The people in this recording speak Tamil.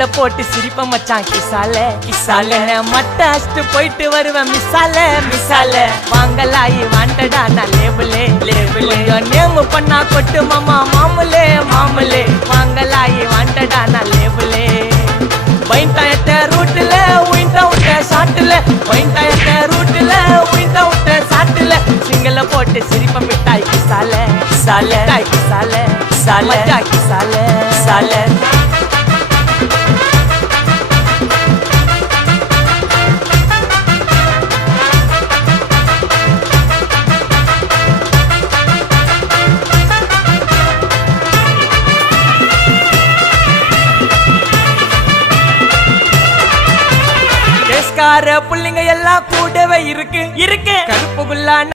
சிங்கள போட்டு சிரிப்ப மச்சான் கிசால கிசால மட்ட அஷ்டு போயிட்டு வருவேன் மிசால மிசால வாங்கலாயி வாண்டடா நான் லேபிளே லேபிளே நேம் பண்ணா கொட்டு மாமா மாமுலே மாமுலே வாங்கலாயி வாண்டடா நான் லேபிளே பைண்டாயத்த ரூட்ல உயிண்டா விட்ட சாட்டுல பைண்டாயத்த ரூட்ல உயிண்டா விட்ட சாட்டுல சிங்கள போட்டு சிரிப்ப மிட்டாய் கிசால கிசால கிசால கிசால கிசால கிசால புள்ளிங்க எல்லாம் கூடவே இருக்கு கருப்புக்குள்ள